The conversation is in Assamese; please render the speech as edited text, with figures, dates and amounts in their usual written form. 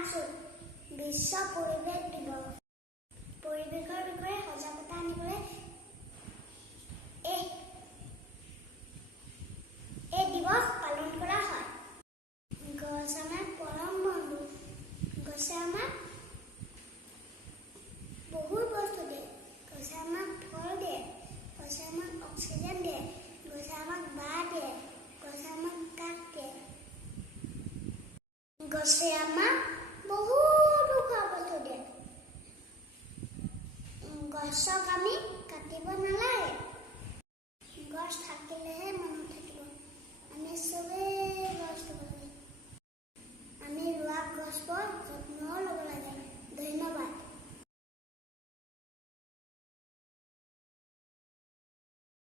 বিশ্ব পৰিৱেশ দিৱস। পৰিৱেশৰ বিষয়ে সজাগতা আনিবলৈ এই দিৱস পালন কৰা হয়। গছ আমাৰ পৰম বন্ধু। গছে আমাক বহুত বস্তু দিয়ে। গছে আমাক ফল দিয়ে, গছে আমাক অক্সিজেন দিয়ে, গছে আমাক বাঁহ দিয়ে, গছে আমাক কাঠ দিয়ে। গছে আমাক বহুতো খোৱা বস্তু দিয়ে। গছক আমি কাটিব নালাগে। গছ থাকিলেহে মানুহ থাকিব। আমি চবেই